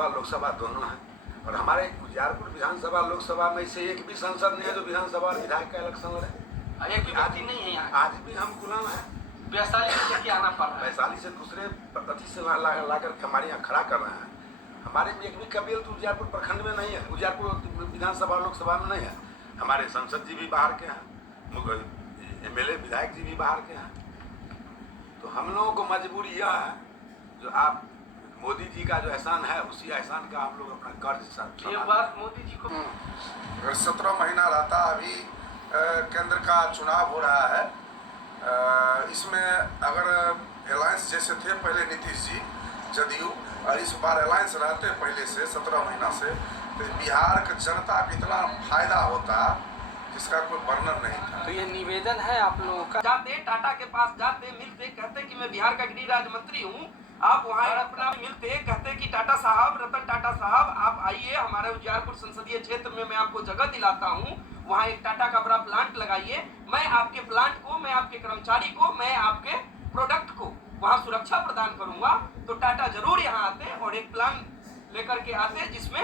विधानसभा लोकसभा दोनों है, और हमारे उजियारपुर विधानसभा लोकसभा में से एक भी सांसद नहीं है जो विधानसभा और विधायक का इलेक्शन लड़े। एक भी व्यक्ति नहीं है यहाँ। आज भी हम गुलाम हैं। वैशाली से लेके आना पड़ रहा है, वैशाली से दूसरे अति से ला करके हमारे यहाँ खड़ा कर रहे हैं। हमारे में एक भी कबील तो उजियारपुर प्रखंड में नहीं है, उजियारपुर विधानसभा लोकसभा में नहीं है। हमारे सांसद जी भी बाहर के हैं, MLA विधायक जी भी बाहर के हैं। तो हम लोगों को मजबूरी यह है, जो आप मोदी जी का जो एहसान है उसी एहसान का हम लोग अपना कर्ज ये बात मोदी जी को 17 महीना रहता। अभी केंद्र का चुनाव हो रहा है। इसमें अगर अलायंस जैसे थे पहले नीतीश जी जदयू, और इस बार अलायंस रहते पहले से 17 महीना से, तो बिहार का जनता को इतना फायदा होता जिसका कोई वर्णन नहीं था। तो ये निवेदन है आप लोगों का। जाते टाटा के पास जाते मिलते कहते कि मैं बिहार का गृह राज्य मंत्री हूँ, आप वहाँ अपना मिलते कहते कि टाटा साहब, रतन टाटा साहब आप आइए हमारे उजियारपुर संसदीय क्षेत्र में, मैं आपको जगह दिलाता हूँ, वहाँ एक टाटा का बड़ा प्लांट लगाइए, मैं आपके प्लांट को, मैं आपके कर्मचारी को, मैं आपके प्रोडक्ट को वहाँ सुरक्षा प्रदान करूंगा। तो टाटा जरूर यहाँ आते और एक प्लान लेकर के आते जिसमें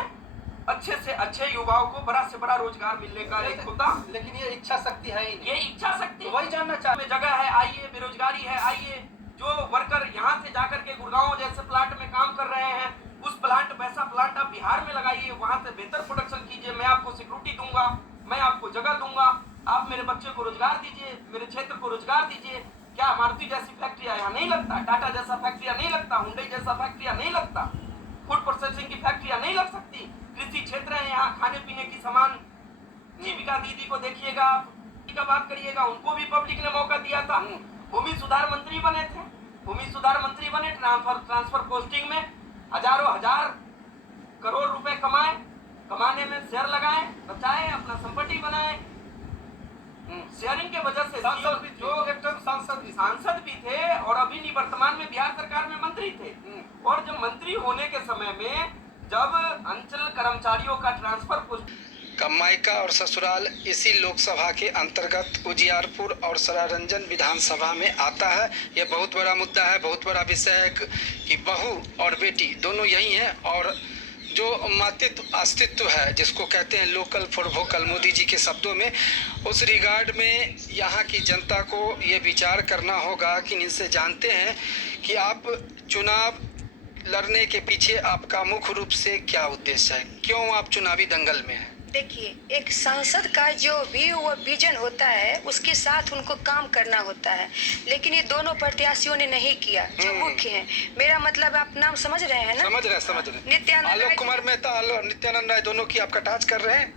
अच्छे से अच्छे युवाओं को बड़ा से बड़ा रोजगार मिलने का एक होता। लेकिन ये इच्छा शक्ति है ही, ये इच्छा शक्ति वही जानना चाहते। जगह है आइए, बेरोजगारी है आइए, जो वर्कर यहाँ से जाकर के गुड़गांव जैसे प्लांट में काम कर रहे हैं, उस प्लांट वैसा प्लांट आप बिहार में लगाइए, वहाँ से बेहतर प्रोडक्शन कीजिए, मैं आपको सिक्योरिटी दूंगा, मैं आपको जगह दूंगा, आप मेरे बच्चे को रोजगार दीजिए, मेरे क्षेत्र को रोजगार दीजिए। क्या मारुति जैसी फैक्ट्रिया यहाँ नहीं लगता, टाटा जैसा फैक्ट्रिया नहीं लगता, हुंडई जैसा फैक्ट्रिया नहीं लगता, फूड प्रोसेसिंग की फैक्ट्रिया नहीं लग सकती, कृषि क्षेत्र है यहाँ, खाने पीने की सामान, जीविका दीदी को देखिएगा, का बात करिएगा, उनको भी पब्लिक ने मौका दिया था। भूमि सुधार मंत्री बने थे, भूमि सुधार मंत्री बने, ट्रांसफर पोस्टिंग में हजारों हजार करोड़ रुपए कमाए, कमाने में शेयर लगाए, बचाए, अपना संपत्ति बनाए। शेयरिंग के वजह से सांसद भी थे और अभी निवर्तमान में बिहार सरकार में मंत्री थे। और जब मंत्री होने के समय में जब अंचल कर्मचारियों का ट्रांसफर का मायका और ससुराल इसी लोकसभा के अंतर्गत उजियारपुर और सरारंजन विधानसभा में आता है। यह बहुत बड़ा मुद्दा है, बहुत बड़ा विषय है कि बहू और बेटी दोनों यही हैं, और जो मातृत्व अस्तित्व है जिसको कहते हैं local for vocal Modi ji के शब्दों में, उस रिगार्ड में यहाँ की जनता को ये विचार करना होगा कि इनसे जानते हैं कि आप चुनाव लड़ने के पीछे आपका मुख्य रूप से क्या उद्देश्य है, क्यों आप चुनावी दंगल में हैं। देखिए, एक सांसद का जो भी वो विजन होता है उसके साथ उनको काम करना होता है, लेकिन ये दोनों प्रत्याशियों ने नहीं किया जो मुख्य हैं। मेरा मतलब आप नाम समझ रहे हैं ना? समझ रहे। नित्यानंद आलोक कुमार मेहता और नित्यानंद राय दोनों की आपका टाच कर रहे हैं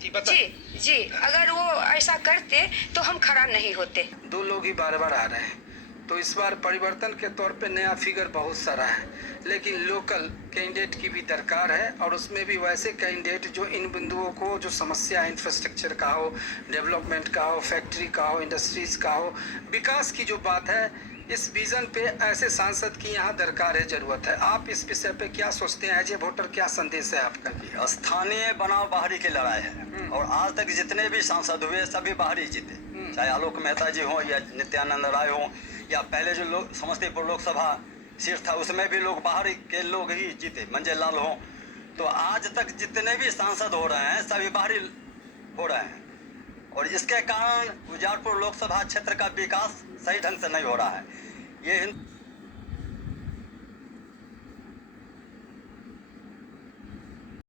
जी, अगर वो ऐसा करते तो हम खड़ा नहीं होते। दो लोग ही बार बार आ रहे हैं, तो इस बार परिवर्तन के तौर पे नया फिगर बहुत सारा है, लेकिन लोकल कैंडिडेट की भी दरकार है, और उसमें भी वैसे कैंडिडेट जो इन बिंदुओं को, जो समस्या इंफ्रास्ट्रक्चर का हो, डेवलपमेंट का हो, फैक्ट्री का हो, इंडस्ट्रीज का हो, विकास की जो बात है, इस विजन पे ऐसे सांसद की यहाँ दरकार है, जरूरत है। आप इस विषय पे क्या सोचते हैं एज ए वोटर, क्या संदेश है आपका? स्थानीय बनाम बाहरी की लड़ाई है, और आज तक जितने भी सांसद हुए सभी बाहरी जीते, चाहे आलोक मेहता जी हों या नित्यानंद राय हों, या पहले जो लोग समस्तीपुर लोकसभा सीट था उसमें भी लोग बाहर के लोग ही जीते, मंजय लाल हों। तो आज तक जितने भी सांसद हो रहे हैं सभी बाहरी हो रहे हैं, और इसके कारण उजियारपुर लोकसभा क्षेत्र का विकास सही ढंग से नहीं हो रहा है। ये